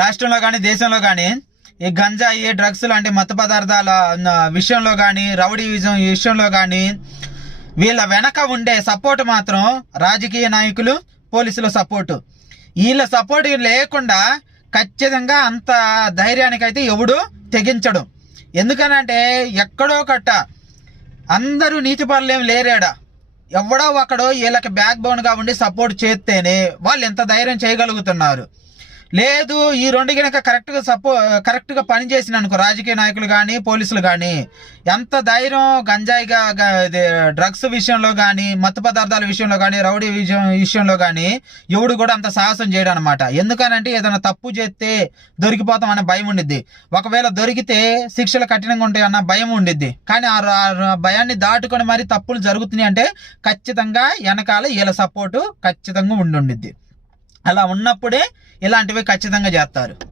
రాష్ట్రంలో కానీ దేశంలో కానీ ఈ గంజాయి డ్రగ్స్ లాంటి మత్తు పదార్థాల విషయంలో కానీ రౌడీయిజం విషయంలో కానీ వీళ్ళ వెనక ఉండే సపోర్ట్ మాత్రం రాజకీయ నాయకులు, పోలీసుల సపోర్టు. వీళ్ళ సపోర్ట్ లేకుండా ఖచ్చితంగా అంత ధైర్యానికైతే ఎవడు తెగించడు. ఎందుకనంటే ఎక్కడో కట్ట అందరూ నీతిపరులు ఏం లేరాడా, ఎవడో ఒకడో వీళ్ళకి బ్యాక్ బోన్గా ఉండి సపోర్ట్ చేస్తేనే వాళ్ళు ఎంత ధైర్యం చేయగలుగుతున్నారు. లేదు ఈ రెండు కనుక కరెక్ట్గా పనిచేసిన అనుకో రాజకీయ నాయకులు కానీ పోలీసులు కానీ ఎంత ధైర్యం గంజాయిగా డ్రగ్స్ విషయంలో కానీ మత్తు పదార్థాల విషయంలో కానీ రౌడీ విషయంలో కానీ ఎవడు కూడా అంత సాహసం చేయడం అనమాట. ఎందుకనంటే ఏదైనా తప్పు చేస్తే దొరికిపోతాం అనే భయం ఉండిద్ది. ఒకవేళ దొరికితే శిక్షలు కఠినంగా ఉంటాయి అన్న భయం ఉండిద్ది. కానీ ఆ భయాన్ని దాటుకొని మరి తప్పులు జరుగుతున్నాయి అంటే ఖచ్చితంగా వెనకాల వీళ్ళ సపోర్టు ఖచ్చితంగా ఉండిద్ది. అలా ఉన్నప్పుడే ఇలాంటివి ఖచ్చితంగా చేస్తారు.